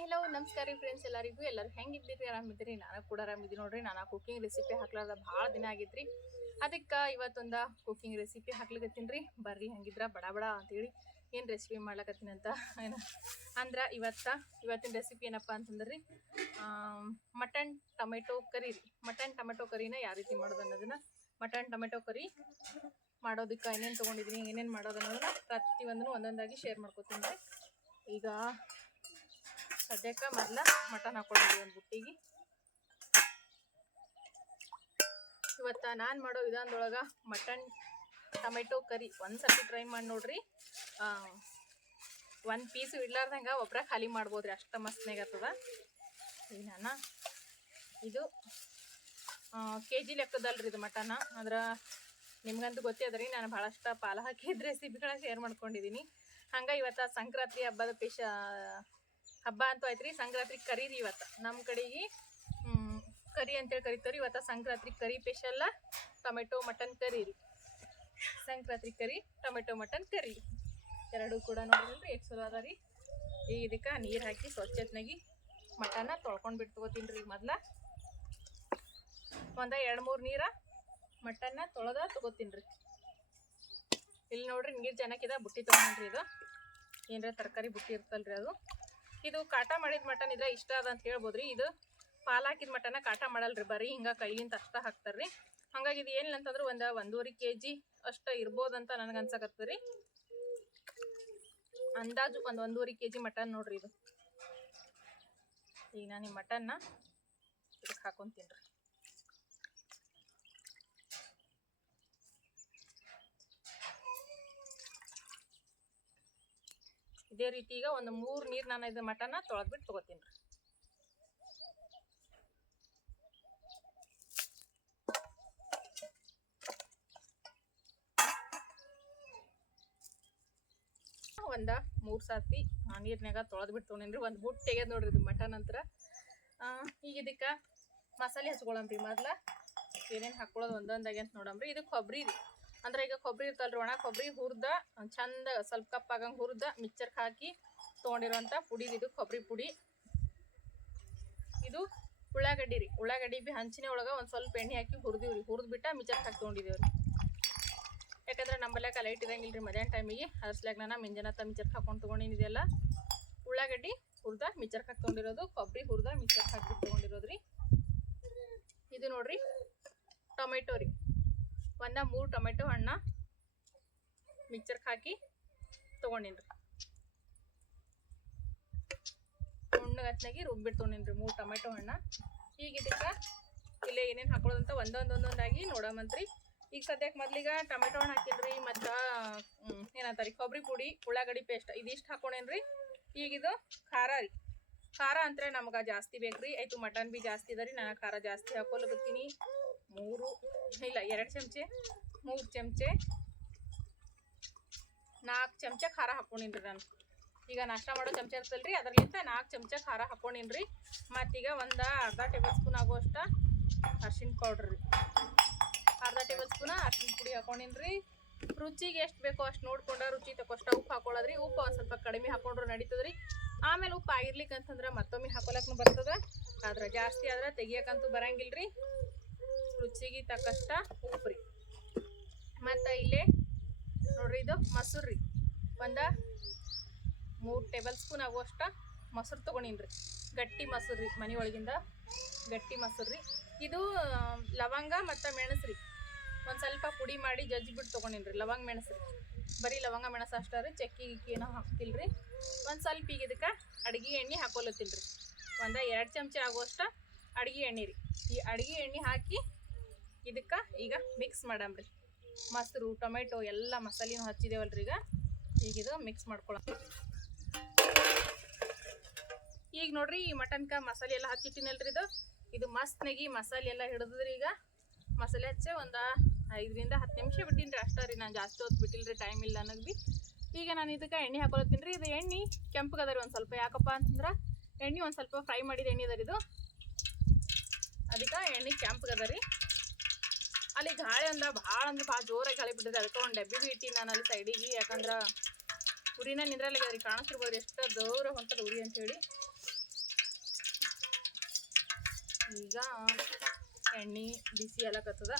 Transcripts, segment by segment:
Hi hello ನಮಸ್ಕಾರ ರೀ friends ಎಲ್ಲರೂ ಹೆಂಗಿದ್ದೀರಿ ಆರಾಮಿದ್ದೀರಿ ನಾನು ಕೂಡ ಆರಾಮಿದ್ದೀನಿ ನೋಡ್ರಿ ನಾನು ಕುಕಿಂಗ್ ರೆಸಿಪಿ ಹಾಕ್ಲಾರ್ದ ಭಾಳ ದಿನ ಆಗಿದ್ರಿ ಅದಕ್ಕೆ ಇವತ್ತೊಂದು ಕುಕಿಂಗ್ ರೆಸಿಪಿ ಹಾಕ್ಲಿಕತ್ತೀನಿ ರೀ ಬರ್ರಿ ಹಂಗಿದ್ರ ಬಡ ಬಡ ಅಂತೇಳಿ ಏನು ರೆಸಿಪಿ ಮಾಡ್ಲಕತ್ತೀನಿ ಅಂತ ಅಂದ್ರೆ ಇವತ್ತಿನ ರೆಸಿಪಿ ಏನಪ್ಪ ಅಂತಂದ್ರೆ ರೀ ಮಟನ್ ಟೊಮೆಟೊ ಕರಿ ರೀ ಮಟನ್ ಟೊಮೆಟೊ ಕರಿನ ಯಾವ ರೀತಿ ಮಾಡೋದು ಅನ್ನೋದನ್ನ ಮಟನ್ ಟೊಮೆಟೊ ಕರಿ ಮಾಡೋದಕ್ಕೆ ಏನೇನು ತೊಗೊಂಡಿದ್ದೀನಿ ಏನೇನು ಮಾಡೋದು ಅನ್ನೋದನ್ನ ಪ್ರತಿಯೊಂದನ್ನು ಒಂದೊಂದಾಗಿ ಶೇರ್ ಮಾಡ್ಕೊತೀನಿ ರೀ ಈಗ ಸದ್ಯಕ್ಕೆ ಮೊದಲ ಮಟನ್ ಹಾಕೊಂಡಿದ್ದೀವಿ ಒಂದು ಬುಟ್ಟಿಗೆ ಇವತ್ತು ನಾನು ಮಾಡೋ ವಿಧಾನದೊಳಗೆ ಮಟನ್ ಟೊಮೆಟೊ ಕರಿ ಒಂದ್ಸತಿ ಟ್ರೈ ಮಾಡಿ ನೋಡ್ರಿ ಒಂದು ಪೀಸು ಇಡ್ಲಾರ್ದಂಗೆ ಒಬ್ಬರ ಖಾಲಿ ಮಾಡ್ಬೋದ್ರಿ ಅಷ್ಟು ಮಸ್ತ್ನಾಗತ್ತದ ಈಗ ನಾನು ಇದು ಕೆ ಜಿ ಲೆಕ್ಕದಲ್ರಿ ಇದು ಮಟನ ಅಂದ್ರೆ ನಿಮ್ಗಂತೂ ಗೊತ್ತೇ ಅದ್ರಿ ನಾನು ಭಾಳಷ್ಟು ಪಾಲ ಹಾಕಿದ ರೆಸಿಪಿಗಳ ಶೇರ್ ಮಾಡ್ಕೊಂಡಿದ್ದೀನಿ ಹಂಗೆ ಇವತ್ತು ಸಂಕ್ರಾಂತಿ ಹಬ್ಬದ ಹಬ್ಬ ಅಂತೂ ಆಯ್ತು ರೀ ಸಂಕ್ರಾಂತಿ ಕರಿ ರೀ ಇವತ್ತು ನಮ್ಮ ಕಡೆಗೆ ಕರಿ ಅಂತೇಳಿ ಕರಿತಾರೆ ಇವತ್ತು ಸಂಕ್ರಾಂತಿ ಕರಿ ಸ್ಪೆಷಲ್ಲ ಟೊಮೆಟೊ ಮಟನ್ ಕರಿ ರೀ ಸಂಕ್ರಾಂತಿ ಕರಿ ಟೊಮೆಟೊ ಮಟನ್ ಕರಿ ಎರಡೂ ಕೂಡ ನೋಡಿದ್ರಿ ಎಷ್ಟು ಚಲೋ ಅದ ರೀ ಈಗ ಇದಕ್ಕೆ ನೀರು ಹಾಕಿ ಸ್ವಚ್ಛತ್ನಾಗಿ ಮಟನ್ನ ತೊಳ್ಕೊಂಡು ಬಿಟ್ಟು ತೊಗೋತೀನಿ ರೀ ಮೊದಲ ಒಂದು 2-3 ನೀರ ಮಟನ್ನ ತೊಳೆದ ತೊಗೋತೀನಿ ರೀ ಇಲ್ಲಿ ನೋಡ್ರಿ ನೀರು ಜನಕ್ಕಿದ ಬುಟ್ಟಿ ತೊಗೊಂಡ್ರಿ ಇದು ಏನರ ತರಕಾರಿ ಬುಟ್ಟಿ ಇರ್ತಲ್ರಿ ಅದು ಇದು ಕಾಟ ಮಾಡಿದ ಮಟನ್ ಇದ್ರೆ ಇಷ್ಟ ಅದ ಅಂತ ಹೇಳ್ಬೋದ್ರಿ ಇದು ಪಾಲ್ ಹಾಕಿದ ಮಟನ್ನ ಕಾಟ ಮಾಡಲ್ರಿ ಬರೀ ಹಿಂಗೆ ಕೈಲಿಂದ ಅಷ್ಟ ಹಾಕ್ತಾರ್ರಿ ಹಾಗಾಗಿ ಇದು ಏನಿಲ್ಲ ಅಂತಂದ್ರೆ 1.5 kg ಅಷ್ಟ ಇರ್ಬೋದಂತ ನನಗೆ ಅನ್ಸಕತ್ತದ ರೀ ಅಂದಾಜು 1.5 kg ಮಟನ್ ನೋಡ್ರಿ ಇದು ಈಗ ನಾನು ಈ ಮಟನ್ನ ಇದಕ್ಕೆ ಹಾಕೊಂತೀನಿ ರೀ ಇದೇ ರೀತಿ ಈಗ ಒಂದು 3 ನೀರು ನಾನು ಇದು ಮಟನ್ನ ತೊಳೆದ್ಬಿಟ್ಟು ತೊಗೋತೀನಿ ರೀ ಒಂದು 3 ಸರ್ತಿ ನೀರಿನಾಗ ತೊಳೆದ್ಬಿಟ್ಟು ತೊಗೊಂಡೇನಿ ರೀ ಒಂದು ಬುಟ್ಟು ತೆಗೆದು ನೋಡ್ರಿ ಇದು ಮಟನ್ ನಂತರ ಈಗ ಇದಕ್ಕೆ ಮಸಾಲೆ ಹಚ್ಕೊಳಮ್ರಿ ಮೊದಲ ಏನೇನು ಹಾಕ್ಕೊಳ್ಳೋದು ಒಂದೊಂದಾಗೆ ಅಂತ ನೋಡಮ್ರಿ ಇದು ಕೊಬ್ಬರಿ ರೀ ಅಂದ್ರೆ ಈಗ ಕೊಬ್ಬರಿ ಇರ್ತಲ್ರಿ ಒಣ ಕೊಬ್ಬರಿ ಹುರಿದ ಚಂದ ಸ್ವಲ್ಪ ಕಪ್ಪಾಗಂಗೆ ಹುರಿದ ಮಿಕ್ಚರ್ಗೆ ಹಾಕಿ ತೊಗೊಂಡಿರುವಂಥ ಪುಡಿ ಇದು ಕೊಬ್ಬರಿ ಪುಡಿ ಇದು ಉಳ್ಳಾಗಡ್ಡಿ ರೀ ಉಳ್ಳಾಗಡ್ಡಿ ಹಂಚಿನ ಒಳಗೆ ಒಂದು ಸ್ವಲ್ಪ ಎಣ್ಣೆ ಹಾಕಿ ಹುರಿದಿವ್ರಿ ಹುರಿದ್ಬಿಟ್ಟು ಮಿಕ್ಚರ್ಗೆ ಹಾಕಿ ತೊಗೊಂಡಿದ್ದೀವ್ರಿ ಯಾಕಂದ್ರೆ ನಮ್ಮಲ್ಯಾಕ ಲೈಟ್ ಇರಂಗಿಲ್ಲ ರೀ ಮಧ್ಯಾಹ್ನ ಟೈಮಿಗೆ ಅದ್ರಸ್ಲಾಗ ನಾನು ಮಿಂಜನತ್ತ ಮಿಕ್ಚರ್ಗೆ ಹಾಕೊಂಡು ತೊಗೊಂಡಿದ್ದೆಲ್ಲ ಉಳ್ಳಾಗಡ್ಡಿ ಹುರಿದ ಮಿಕ್ಚರ್ಗೆ ಹಾಕಿ ತೊಗೊಂಡಿರೋದು ಕೊಬ್ಬರಿ ಹುರಿದ ಮಿಕ್ಚರ್ಗೆ ಹಾಕಿಬಿಟ್ಟು ತೊಗೊಂಡಿರೋದು ರೀ ಇದು ನೋಡ್ರಿ ಟೊಮೆಟೊ ರೀ 3 ಟೊಮೆಟೊ ಹಣ್ಣ ಮಿಕ್ಚರ್ಗೆ ಹಾಕಿ ತೊಗೊಂಡಿನಿ ರೀ ಉಣ್ಣಗತ್ನಾಗಿ ರುಬ್ಬಿಟ್ಟು ತೊಗೊಂಡಿನಿ ರೀ 3 ಟೊಮೆಟೊ ಹಣ್ಣ ಈಗ ಇದಕ್ಕೆ ಇಲ್ಲೇ ಏನೇನು ಹಾಕೊಳ್ಳೋದಂತ ಒಂದೊಂದಾಗಿ ನೋಡಮಂತ್ರಿ ಈಗ ಸದ್ಯಕ್ಕೆ ಮೊದಲಿಗೆ ಟೊಮೆಟೊ ಹಣ್ಣು ಹಾಕಿನ್ರಿ ಮತ್ತು ಏನಂತಾರೆ ಕೊಬ್ಬರಿ ಪುಡಿ ಉಳ್ಳಾಗಡ್ಡಿ ಪೇಸ್ಟ್ ಇದಿಷ್ಟು ಹಾಕೊಂಡೇನ್ರಿ ಈಗ ಇದು ಖಾರ ರೀ ಖಾರ ಅಂದರೆ ನಮ್ಗೆ ಜಾಸ್ತಿ ಬೇಕು ರೀ ಆಯಿತು ಮಟನ್ ಬಿ ಜಾಸ್ತಿ ಇದೆ ರೀ ನಾನು ಖಾರ ಜಾಸ್ತಿ ಹಾಕೊಳಕತ್ತೀನಿ 2 ಚಮಚೆ 3 ಚಮಚೆ 4 ಚಮಚ ಖಾರ ಹಾಕೊಂಡಿನಿ ರೀ ನಾನು ಈಗ ನಾಷ್ಟ ಮಾಡೋ ಚಮಚ ಇರ್ತಲ್ರಿ ಅದರಲ್ಲಿಂದ 4 ಚಮಚ ಖಾರ ಹಾಕೊಂಡಿನಿ ರೀ ಮತ್ತೀಗ ಒಂದು ಅರ್ಧ ಟೇಬಲ್ ಸ್ಪೂನ್ ಆಗುವಷ್ಟ ಅರ್ಶಿಣ ಪೌಡ್ರ್ ರೀ ಅರ್ಧ ಟೇಬಲ್ ಸ್ಪೂನ್ ಅರ್ಶಿಣ ಪುಡಿ ಹಾಕೊಂಡಿನಿ ರೀ ರುಚಿಗೆ ಎಷ್ಟು ಬೇಕೋ ಅಷ್ಟು ನೋಡ್ಕೊಂಡು ರುಚಿ ತಗೋಷ್ಟ ಉಪ್ಪು ಹಾಕೊಳ್ಳೋದ್ರಿ ಉಪ್ಪು ಒಂದು ಸ್ವಲ್ಪ ಕಡಿಮೆ ಹಾಕೊಂಡ್ರು ನಡೀತದ್ರಿ ಆಮೇಲೆ ಉಪ್ಪು ಆಗಿರ್ಲಿಕ್ಕೆ ಅಂತಂದ್ರೆ ಮತ್ತೊಮ್ಮೆ ಹಾಕೊಳಕ್ಕೂ ಬರ್ತದ ಆದ್ರೆ ಜಾಸ್ತಿ ಆದ್ರೆ ತೆಗಿಯಕ್ಕಂತೂ ಬರಂಗಿಲ್ಲ ರೀ ರುಚಿಗೆ ತಕ್ಕಷ್ಟ ಉಪ್ಪು ರೀ ಮತ್ತು ಇಲ್ಲೇ ನೋಡ್ರಿ ಇದು ಮೊಸರು ರೀ ಒಂದು 3 ಟೇಬಲ್ ಸ್ಪೂನ್ ಆಗುವಷ್ಟ ಮೊಸರು ತೊಗೊಂಡಿನಿ ರೀ ಗಟ್ಟಿ ಮೊಸರು ರೀ ಮನೆ ಒಳಗಿಂದ ಗಟ್ಟಿ ಮೊಸರು ರೀ ಇದು ಲವಂಗ ಮತ್ತು ಮೆಣಸು ರೀ ಒಂದು ಸ್ವಲ್ಪ ಪುಡಿ ಮಾಡಿ ಜಜ್ಜಿಬಿಟ್ಟು ತೊಗೊಂಡಿನಿ ರೀ ಲವಂಗ ಮೆಣಸು ರೀ ಬರೀ ಲವಂಗ ಮೆಣಸು ಅಷ್ಟೇ ರೀ ಚಕ್ಕಿ ಏನೋ ಹಾಕ್ತಿಲ್ಲ ರೀ ಒಂದು ಸ್ವಲ್ಪ ಈಗ ಇದಕ್ಕೆ ಅಡುಗೆ ಎಣ್ಣೆ ಹಾಕೊಲತ್ತಿಲ್ಲ ರೀ ಒಂದು 2 ಚಮಚ ಆಗುವಷ್ಟ ಅಡುಗೆ ಎಣ್ಣೆ ರೀ ಈ ಅಡುಗೆ ಎಣ್ಣೆ ಹಾಕಿ ಇದಕ್ಕೆ ಈಗ ಮಿಕ್ಸ್ ಮಾಡಮ್ರಿ ಮೊಸರು ಟೊಮೆಟೊ ಎಲ್ಲ ಮಸಾಲೆನೂ ಹಚ್ಚಿದೇವಲ್ರಿ ಈಗ ಇದು ಮಿಕ್ಸ್ ಮಾಡ್ಕೊಳ್ಳೋಣ ಈಗ ನೋಡ್ರಿ ಈ ಮಟನ್ಕ ಮಸಾಲೆ ಎಲ್ಲ ಹಚ್ಚಿಟ್ಟಿನಲ್ರಿ ಇದು ಮಸ್ತ್ನಾಗಿ ಮಸಾಲೆ ಎಲ್ಲ ಹಿಡಿದ್ರಿ ಈಗ ಮಸಾಲೆ ಹಚ್ಚಿ ಒಂದು 5ರಿಂದ 10 ನಿಮಿಷ ಬಿಟ್ಟಿನಿ ರೀ ಅಷ್ಟೇ ರೀ ನಾನು ಜಾಸ್ತಿ ಹೊತ್ತು ಬಿಟ್ಟಿಲ್ಲ ರೀ ಟೈಮ್ ಇಲ್ಲ ನನಗೆ ಭೀ ಈಗ ನಾನು ಇದಕ್ಕೆ ಎಣ್ಣೆ ಹಾಕೊಳತ್ತೀನಿ ರೀ ಇದು ಎಣ್ಣೆ ಕೆಂಪಗದ ರೀ ಒಂದು ಸ್ವಲ್ಪ ಯಾಕಪ್ಪ ಅಂತಂದ್ರೆ ಎಣ್ಣೆ ಒಂದು ಸ್ವಲ್ಪ ಫ್ರೈ ಮಾಡಿದ ಎಣ್ಣೆ ಅದ ರೀ ಇದು ಅದಕ್ಕೆ ಎಣ್ಣೆ ಕೆಂಪಗದ ರೀ ಅಲ್ಲಿ ಗಾಳಿ ಭಾಳ ಜೋರಾಗಿ ಗಾಳಿ ಬಿಟ್ಟಿದೆ ಅದಕ್ಕೆ ಒಂದು ಡಬ್ಬಿ ಭೀ ಇಟ್ಟಿನಿ ನಾನು ಅಲ್ಲಿ ಸೈಡಿಗೆ ಯಾಕಂದ್ರೆ ಉರಿನ ನಿಂದ್ರಲ್ಲ ರೀ ಕಾಣಿಸ್ತಿರ್ಬೋದು ಎಷ್ಟು ದೂರ ಹೊಂಟದ ಉರಿ ಅಂತೇಳಿ ಈಗ ಎಣ್ಣೆ ಬಿಸಿ ಆಗಕತ್ತದ.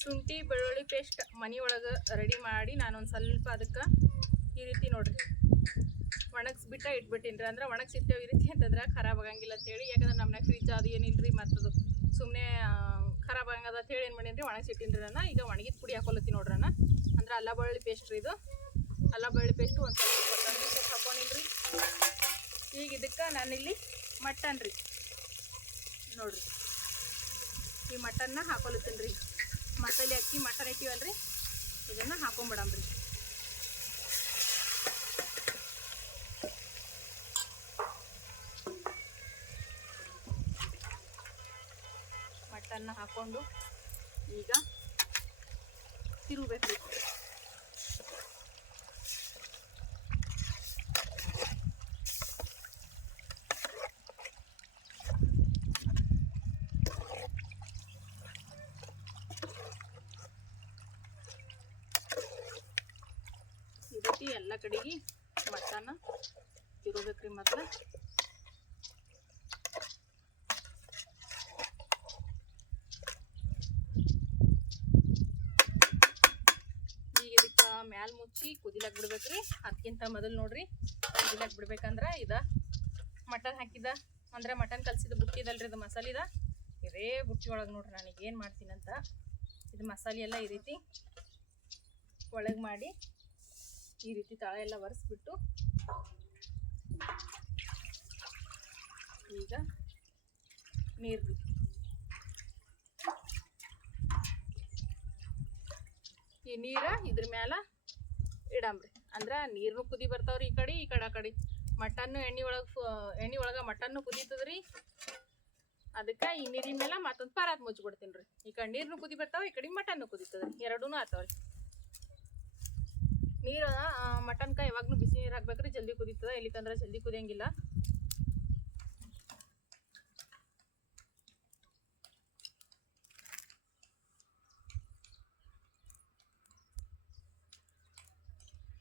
ಶುಂಠಿ ಬೆಳ್ಳುಳ್ಳಿ ಪೇಸ್ಟ್ ಮನೆಯೊಳಗೆ ರೆಡಿ ಮಾಡಿ ನಾನೊಂದು ಸ್ವಲ್ಪ ಅದಕ್ಕೆ ಈ ರೀತಿ ನೋಡ್ರಿ ಒಣಗಿಸ್ಬಿಟ್ಟ ಇಟ್ಬಿಟ್ಟಿನಿ ರೀ. ಅಂದ್ರೆ ಒಣಗಿಸಿಟ್ಟೇವೆ ಈ ರೀತಿ ಅಂತಂದ್ರೆ ಖರಾಬ್ ಆಗಂಗಿಲ್ಲ ಅಂತೇಳಿ. ಯಾಕಂದ್ರೆ ನಮ್ಮನೆ ಫ್ರಿಜ್ ಅದು ಏನಿಲ್ಲ ರೀ, ಮತ್ತದು ಸುಮ್ಮನೆ ಖರಾಬ್ ಆಗಂಗದ ಅಂತೇಳಿ ಏನು ಮಾಡೀನಿ ರೀ, ಒಣಗಿಸಿಟ್ಟಿನಿ ರೀ ನಾನು. ಈಗ ಒಣಗಿದ ಪುಡಿ ಹಾಕೊಲತ್ತೀನಿ ನೋಡ್ರಿ ನಾನು. ಅಂದ್ರೆ ಅಲ್ಲ ಬೆಳ್ಳುಳ್ಳಿ ಪೇಸ್ಟ್ ರೀ ಇದು. ಅಲ್ಲ ಬೆಳ್ಳುಳ್ಳಿ ಪೇಸ್ಟು ಒಂದು ಸ್ವಲ್ಪ ಕೊತ್ತಂಬರಿ ಸೊಪ್ಪು ಹಾಕೊಂಡಿನಿ ರೀ. ಈಗ ಇದಕ್ಕೆ ನಾನಿಲ್ಲಿ ಮಟನ್ ರೀ ನೋಡ್ರಿ, ಈ ಮಟನ್ನ ಹಾಕೊಲತ್ತೀನಿ ರೀ. ಮಸಾಲೆ ಹಾಕಿ ಮಟನ್ ಇಟ್ಟಿವಲ್ರಿ, ಇದನ್ನು ಹಾಕೊಂಬಿಡಮ್ರಿ. ಮಟನ್ನ ಹಾಕೊಂಡು ಈಗ ತಿರುಗಬೇಕು. ಈ ರೀತಿ ಎಲ್ಲ ಕಡೆಗೆ ಮಟನ್ನ ತಿರುಗಬೇಕ್ರಿ. ಮೊದಲು ಮ್ಯಾಲ ಮುಚ್ಚಿ ಕುದಿಲಾಕ್ ಬಿಡ್ಬೇಕ್ರಿ. ಅದಕ್ಕಿಂತ ಮೊದಲು ನೋಡ್ರಿ, ಕುದಿಲಾಕ್ ಬಿಡ್ಬೇಕಂದ್ರೆ ಇದು ಮಟನ್ ಹಾಕಿದ ಅಂದ್ರೆ ಮಟನ್ ಕಲಸಿದ ಬುಟ್ಟಿ ಇದಲ್ರಿ, ಇದು ಮಸಾಲಿದ ಇದೇ ಬುಟ್ಟಿ ಒಳಗೆ ನೋಡ್ರಿ ನಾನೀಗ ಏನು ಮಾಡ್ತೀನಂತ, ಇದು ಮಸಾಲೆ ಎಲ್ಲ ಈ ರೀತಿ ಒಳಗೆ ಮಾಡಿ ಈ ರೀತಿ ತಳ ಎಲ್ಲ ಒರೆಸ್ಬಿಟ್ಟು ಈಗ ನೀರು ಈ ನೀರು ಇದ್ರ ಮ್ಯಾಲ ಇಡಮ್ರಿ. ಅಂದ್ರೆ ನೀರು ಕುದಿ ಬರ್ತಾವ್ರಿ ಈ ಕಡೆ ಆ ಕಡೆ. ಮಟನ್ನು ಎಣ್ಣೆ ಒಳಗೆ ಮಟನ್ನು ಕುದೀತದ್ರಿ. ಅದಕ್ಕೆ ಈ ನೀರಿನ ಮೇಲೆ ಮತ್ತೊಂದು ಪರಾತ್ ಮುಚ್ಚಿಬಿಡ್ತೀನಿ ರೀ. ಈ ಕಡೆ ನೀರ್ನು ಕುದಿ ಬರ್ತಾವ, ಈ ಕಡೆ ಮಟನ್ನು ಕುದೀತದ್ರಿ, ಎರಡೂ ಆತಾವ್ರಿ. ನೀರು ಮಟನ್ಕ ಯಾವಾಗ್ಲೂ ಬಿಸಿ ನೀರು ಹಾಕ್ಬೇಕ್ರಿ, ಜಲ್ದಿ ಕುದೀತದ. ಇಲ್ಲಿಕಂದ್ರೆ ಜಲ್ದಿ ಕುದಿಯಂಗಿಲ್ಲ.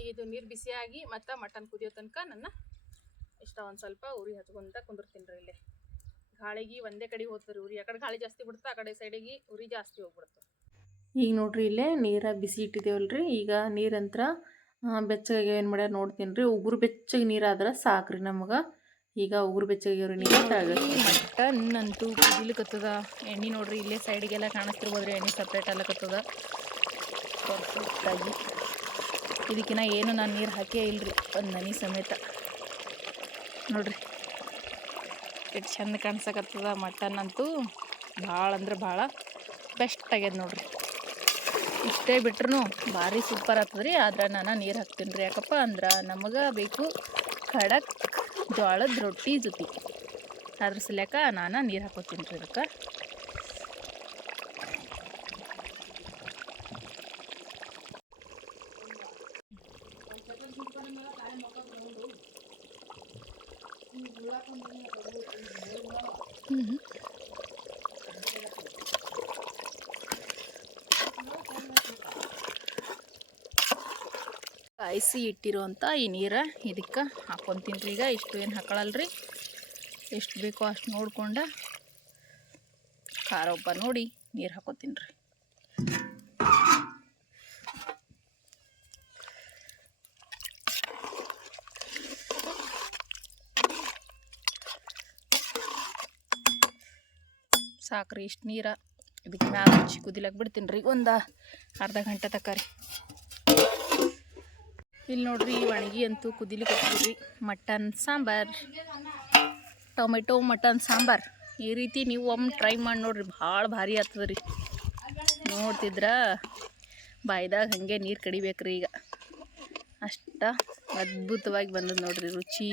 ಈಗ ಇದು ನೀರು ಬಿಸಿಯಾಗಿ ಮತ್ತು ಮಟನ್ ಕುದಿಯೋ ತನಕ ನನ್ನ ಇಷ್ಟ ಒಂದು ಸ್ವಲ್ಪ ಉರಿ ಹಚ್ಕೊಂತ ಕುಂದಿರ್ತೀನಿ ರೀ. ಇಲ್ಲೇ ಗಾಳಿಗೆ ಒಂದೇ ಕಡೆ ಹೋಗ್ತಾರೆ ಉರಿ. ಆ ಕಡೆ ಗಾಳಿ ಜಾಸ್ತಿ ಬಿಡುತ್ತೆ, ಆ ಕಡೆ ಸೈಡಿಗೆ ಉರಿ ಜಾಸ್ತಿ ಹೋಗ್ಬಿಡುತ್ತೆ. ಈಗ ನೋಡ್ರಿ ಇಲ್ಲೇ ನೀರು ಬಿಸಿ ಇಟ್ಟಿದ್ದೇವಲ್ರಿ. ಈಗ ನೀರಂತ್ರ ಬೆಚ್ಚಗೆ ಏನು ಮಾಡ್ಯಾರ ನೋಡ್ತೀನಿ ರೀ. ಉಗುರು ಬೆಚ್ಚಗೆ ನೀರಾದ್ರೆ ಸಾಕ್ರಿ ನಮಗೆ. ಈಗ ಉಗುರು ಬೆಚ್ಚಗೆ ನೀರು ಮಟನ್ ಅಂತೂ ಕುದಿಲಿಕತ್ತದ. ಎಣ್ಣೆ ನೋಡ್ರಿ ಇಲ್ಲೇ ಸೈಡಿಗೆಲ್ಲ ಕಾಣಿಸ್ತಿರ್ಬೋದ್ರಿ, ಎಣ್ಣೆ ಸಪ್ರೇಟ್ ಅಲ್ಲಕತ್ತದ ಪರ್ಫೆಕ್ಟಾಗಿ. ಇದಕ್ಕಿನ್ನ ಏನು ನಾನು ನೀರು ಹಾಕೇ ಇಲ್ಲರಿ, ಒಂದು ನನಿ ಸಮೇತ ನೋಡ್ರಿ ಎಷ್ಟು ಚಂದ ಕಾಣಿಸಕತ್ತದ. ಮಟನ್ ಅಂತೂ ಭಾಳ ಅಂದ್ರೆ ಭಾಳ ಬೆಸ್ಟ್ ಆಗ್ಯದ ನೋಡ್ರಿ. ಇಷ್ಟೇ ಬಿಟ್ರು ಭಾರಿ ಸೂಪರ್ ಆಗ್ತದ್ರಿ. ಆದ್ರೆ ನಾನು ನೀರು ಹಾಕ್ತೀನಿ ರೀ. ಯಾಕಪ್ಪ ಅಂದ್ರೆ ನಮಗೆ ಬೇಕು ಖಡಕ್ ಜೋಳದ ರೊಟ್ಟಿ ಜೊತೆ, ಅದ್ರ ಸಲ್ಯಾಕ ನಾನು ನೀರು ಹಾಕೋತೀನಿ ರೀ ಇದಕ್ಕೆ. ಕಾಯಿಸಿ ಇಟ್ಟಿರುವಂಥ ಈ ನೀರು ಇದಕ್ಕೆ ಹಾಕ್ಕೊತೀನಿ ರೀ. ಈಗ ಇಷ್ಟು ಏನು ಹಾಕೊಳ್ಳಲ್ರಿ, ಎಷ್ಟು ಬೇಕೋ ಅಷ್ಟು ನೋಡ್ಕೊಂಡು ಖಾರ ಉಪ್ಪ ನೋಡಿ ನೀರು ಹಾಕ್ಕೊತೀನಿ ರೀ. ಸಾಕ್ರಿ ಇಷ್ಟು ನೀರು. ಇದಕ್ಕೆ ಮ್ಯಾಲೆ ಹಚ್ಚಿ ಕುದಿಲಕ್ಕೆ ಬಿಡ್ತೀನಿ ರೀ ಒಂದು ಅರ್ಧ ಗಂಟೆ ತನಕ ರೀ. ಇಲ್ಲಿ ನೋಡ್ರಿ ಈ ಒಣಗಿ ಅಂತೂ ಕುದಿಲಿಕ್ಕೆ ಹಚ್ಚಿರಿ. Mutton sambar, tomato mutton sambar ಈ ರೀತಿ ನೀವು ಒಮ್ಮೆ ಟ್ರೈ ಮಾಡಿ ನೋಡ್ರಿ, ಭಾಳ ಭಾರಿ ಆಗ್ತದೆ ರೀ. ನೋಡ್ತಿದ್ರ ಬಾಯ್ದಾಗ ಹಾಗೆ ನೀರು ಕಡಿಬೇಕ್ರಿ. ಈಗ ಅಷ್ಟ ಅದ್ಭುತವಾಗಿ ಬಂದದ್ದು ನೋಡ್ರಿ, ರುಚಿ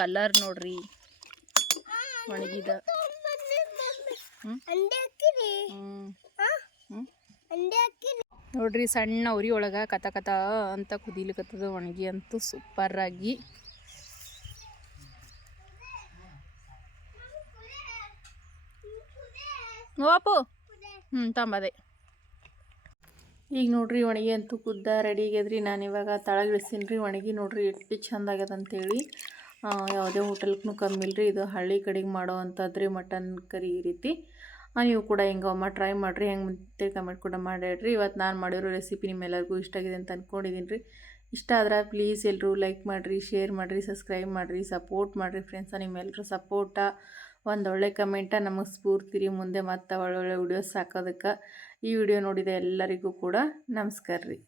ಕಲರ್ ನೋಡ್ರಿ ಒಣಗಿದ. ನೋಡ್ರಿ ಸಣ್ಣ ಉರಿ ಒಳಗೆ ಕತ ಕತ ಅಂತ ಕುದಿಲಿಕತ್ತದ ಒಣಗಿ ಅಂತೂ ಸೂಪರಾಗಿ. ಓಪು ತಂಬದೆ. ಈಗ ನೋಡ್ರಿ ಒಣಗಿ ಅಂತೂ ಕುದ್ದ ರೆಡಿ ಆಗ್ಯದ್ರಿ. ನಾನು ಇವಾಗ ತಳಗಿಳಿಸ್ತೀನಿ ರೀ. ಒಣಗಿ ನೋಡ್ರಿ ಎಷ್ಟು ಚಂದ ಆಗ್ಯದ ಅಂತೇಳಿ. ಯಾವುದೇ ಹೋಟೆಲ್ಗೂ ಕಮ್ಮಿ ಇಲ್ಲರಿ. ಇದು ಹಳ್ಳಿ ಕಡೆಗೆ ಮಾಡೋ ಅಂಥದ್ದು ರೀ ಮಟನ್ ಕರಿ ಈ ರೀತಿ. ನೀವು ಕೂಡ ಹಿಂಗೆ ಒಮ್ಮೆ ಟ್ರೈ ಮಾಡಿರಿ, ಹೆಂಗೆ ಅಂತೇಳಿ ಕಮೆಂಟ್ ಕೂಡ ಮಾಡಿ ಹೇಳ್ರಿ. ಇವತ್ತು ನಾನು ಮಾಡಿರೋ ರೆಸಿಪಿ ನಿಮ್ಮೆಲ್ಲರಿಗೂ ಇಷ್ಟ ಆಗಿದೆ ಅಂತ ಅಂದ್ಕೊಂಡಿದ್ದೀನಿ ರೀ. ಇಷ್ಟ ಆದ್ರೆ ಪ್ಲೀಸ್ ಎಲ್ಲರೂ ಲೈಕ್ ಮಾಡಿರಿ, ಶೇರ್ ಮಾಡಿರಿ, ಸಬ್ಸ್ಕ್ರೈಬ್ ಮಾಡಿರಿ, ಸಪೋರ್ಟ್ ಮಾಡಿರಿ ಫ್ರೆಂಡ್ಸ. ನಿಮ್ಮೆಲ್ಲರೂ ಸಪೋರ್ಟ ಒಂದೊಳ್ಳೆ ಕಮೆಂಟ ನಮಗೆ ಸ್ಫೂರ್ತಿ ರೀ ಮುಂದೆ ಮತ್ತೆ ಒಳ್ಳೊಳ್ಳೆ ವಿಡಿಯೋಸ್ ಹಾಕೋದಕ್ಕೆ. ಈ ವಿಡಿಯೋ ನೋಡಿದ ಎಲ್ಲರಿಗೂ ಕೂಡ ನಮಸ್ಕಾರ ರೀ.